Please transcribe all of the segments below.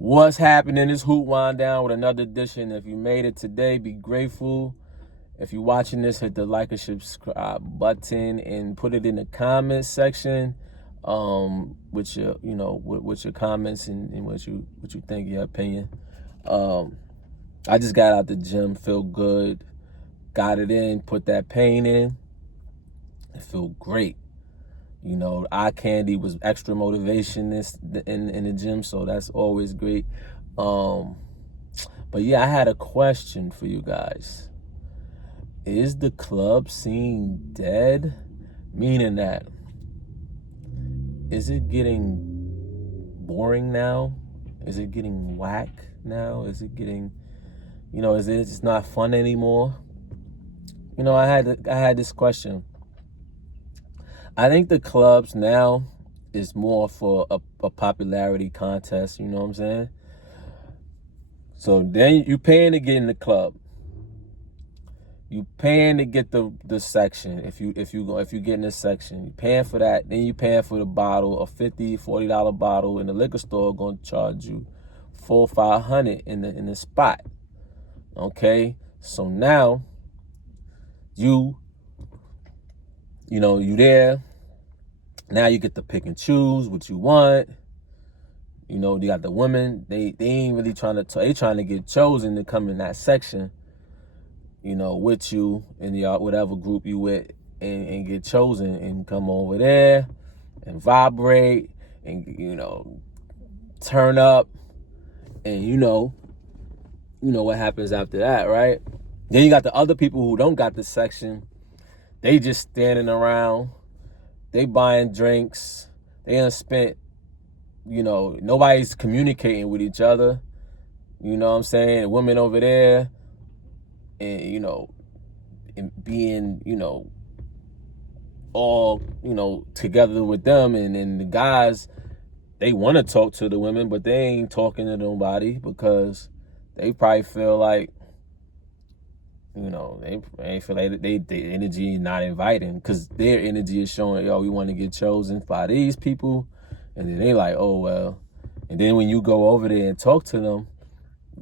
What's happening? It's Hoot Wind Down with another edition. If you made it today, be grateful. If you're watching this, hit the like and subscribe button and put it in the comments section with your with your comments and what you think, your opinion. I just got out the gym, feel good, got it in, put that pain in, it feel great. Eye candy was extra motivation in the gym, so that's always great. But yeah, I had a question for you guys. Is the club scene dead? Meaning that, is it getting boring now? Is it getting whack now? Is it getting, is it just not fun anymore? I had this question. I think the clubs now is more for a popularity contest, you know what I'm saying? So then you paying to get in the club. You paying to get the section. If you get in this section, you paying for that. Then you paying for the bottle, a $50-$40 bottle, and the liquor store gonna charge you $400-$500 in the spot. Okay, so now you there. Now you get to pick and choose what you want. You got the women. They ain't really trying to get chosen to come in that section. With you in your whatever group you with, and get chosen and come over there and vibrate and turn up, and you know what happens after that, right? Then you got the other people who don't got the section. They just standing around. They buying drinks. They done spent. Nobody's communicating with each other. You know what I'm saying? The women over there, and and being all together with them, and then the guys, they want to talk to the women, but they ain't talking to nobody because they probably feel like they feel like they energy is not inviting, because their energy is showing, yo, we want to get chosen by these people, and then they like, oh well. And then when you go over there and talk to them,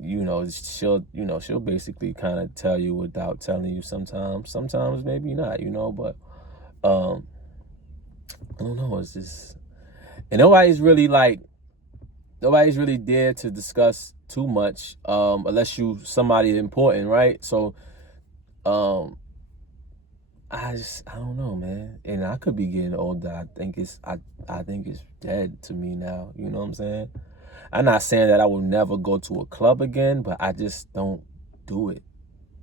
she'll basically kind of tell you without telling you sometimes maybe not, but I don't know, it's just, and nobody's really there to discuss too much, unless you somebody important, right? So I don't know, man. And I could be getting older. I think it's dead to me now. You know what I'm saying? I'm not saying that I will never go to a club again, but I just don't do it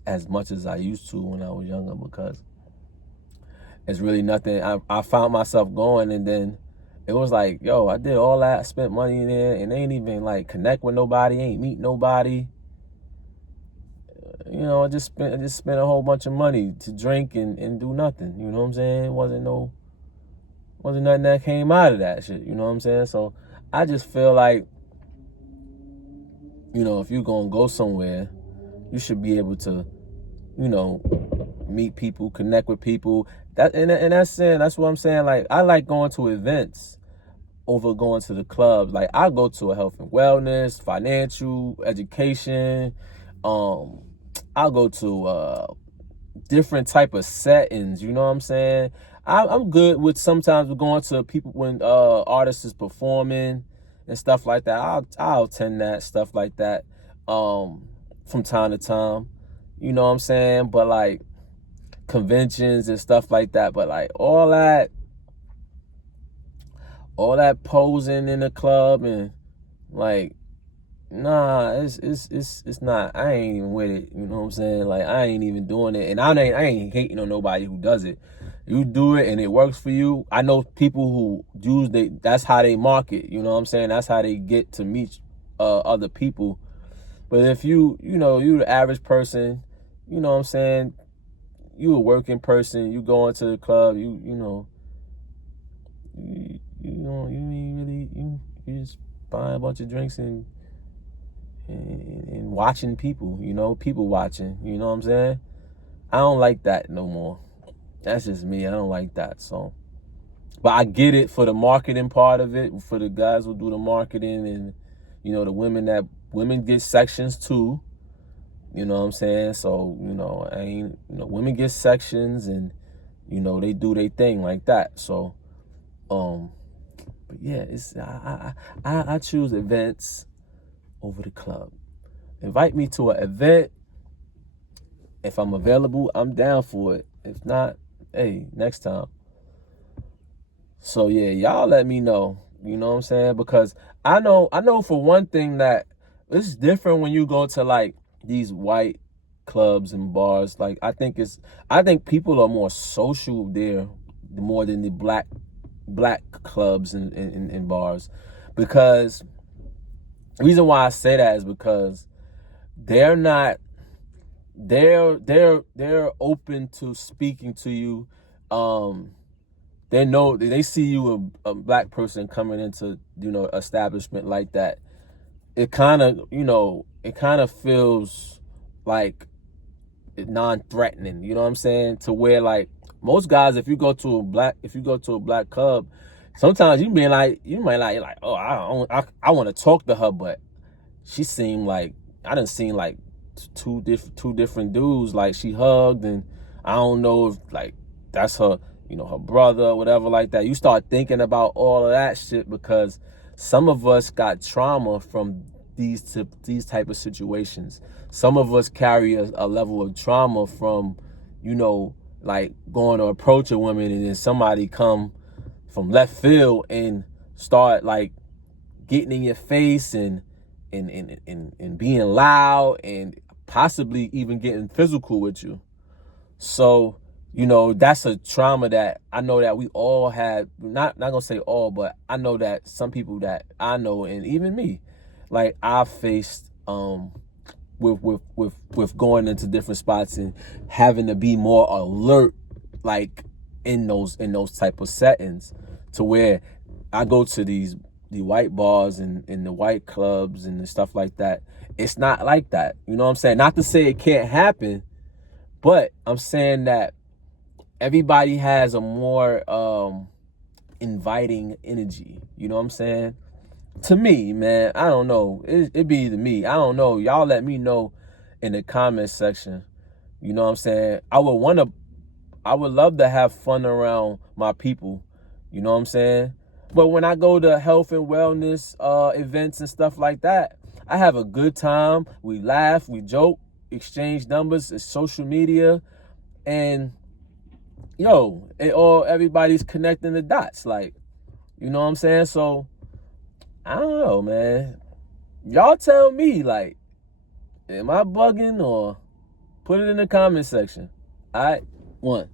as much as I used to when I was younger, because it's really nothing. I found myself going, and then it was like, yo, I did all that, I spent money in there, and they ain't even like connect with nobody, ain't meet nobody. I just spent a whole bunch of money to drink and do nothing. You know what I'm saying? It wasn't nothing that came out of that shit. You know what I'm saying? So I just feel like, if you're gonna go somewhere, you should be able to, meet people, connect with people. That's what I'm saying. Like, I like going to events over going to the clubs. Like, I go to a health and wellness, financial, education. I'll go to different type of settings. You know what I'm saying? I'm good with sometimes going to people when artists is performing and stuff like that. I'll attend that stuff like that from time to time. You know what I'm saying? But like conventions and stuff like that. But like all that posing in the club and like, nah, it's not. I ain't even with it. You know what I'm saying? Like, I ain't even doing it, and I ain't hating on nobody who does it. You do it and it works for you. I know people who that's how they market. You know what I'm saying? That's how they get to meet other people. But if you the average person, you know what I'm saying? You a working person. You go into the club. You ain't really you just buy a bunch of drinks and watching people, people watching, you know what I'm saying? I don't like that no more. That's just me. I don't like that. So, but I get it for the marketing part of it, for the guys who do the marketing and You know, women get sections too. You know what I'm saying? So, women get sections and, they do their thing like that. So, but yeah, I choose events over the club. Invite me to an event. If I'm available, I'm down for it. If not, hey, next time. So yeah, y'all let me know. You know what I'm saying? Because I know for one thing that it's different when you go to like these white clubs and bars. Like I think people are more social there more than the black clubs and bars. Because the reason why I say that is because they're not they're open to speaking to you. They see you a black person coming into establishment like that. It kind of feels like non-threatening. You know what I'm saying? To where like most guys, if you go to a black club, sometimes you might like, oh, I want to talk to her, but she seemed like I done seen like two different dudes. Like she hugged, and I don't know if like that's her, her brother or whatever like that. You start thinking about all of that shit because some of us got trauma from these type of situations. Some of us carry a level of trauma from, like going to approach a woman and then somebody come from left field and start like getting in your face and being loud and possibly even getting physical with you. So, that's a trauma that I know that we all had. Not gonna say all, but I know that some people that I know, and even me, like I faced with going into different spots and having to be more alert, like in those type of settings, to where I go to the white bars and the white clubs and the stuff like that. It's not like that. You know what I'm saying? Not to say it can't happen, but I'm saying that everybody has a more inviting energy. You know what I'm saying? To me, man, I don't know. It be to me. I don't know. Y'all let me know in the comment section. You know what I'm saying? I would love to have fun around my people. You know what I'm saying? But when I go to health and wellness events and stuff like that, I have a good time. We laugh, we joke, exchange numbers. It's social media, and everybody's connecting the dots. Like, you know what I'm saying? So I don't know, man. Y'all tell me, like, am I bugging or put it in the comment section? All right, one.